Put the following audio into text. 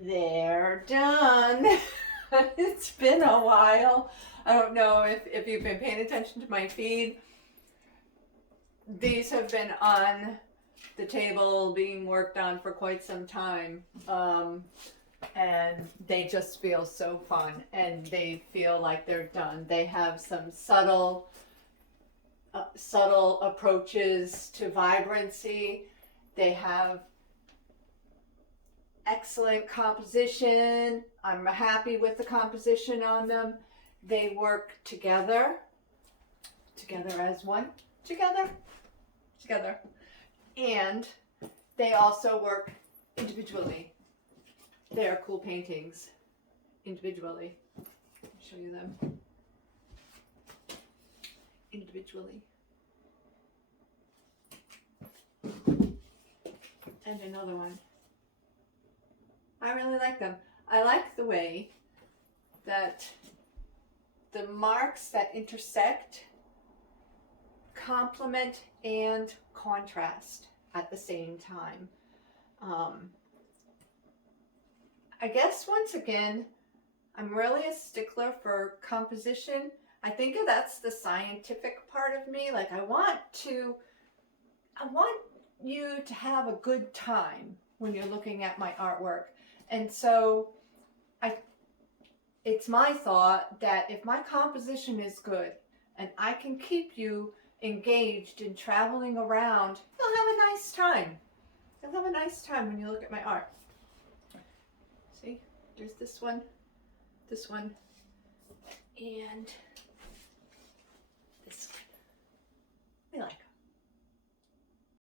They're done. It's been a while. I don't know if you've been paying attention to my feed. These have been on the table being worked on for quite some time. And they just feel so fun and they feel like they're done. They have some subtle approaches to vibrancy. They have excellent composition. I'm happy with the composition on them. They work together as one, together, and they also work individually. They are cool paintings individually. I'll show you them individually. And another one. I really like them. I like the way that the marks that intersect complement and contrast at the same time. I guess once again, I'm really a stickler for composition. I think that's the scientific part of me. Like I want you to have a good time when you're looking at my artwork. And so it's my thought that if my composition is good and I can keep you engaged in traveling around, you'll have a nice time. You'll have a nice time when you look at my art. See, there's this one, and this one. I like them.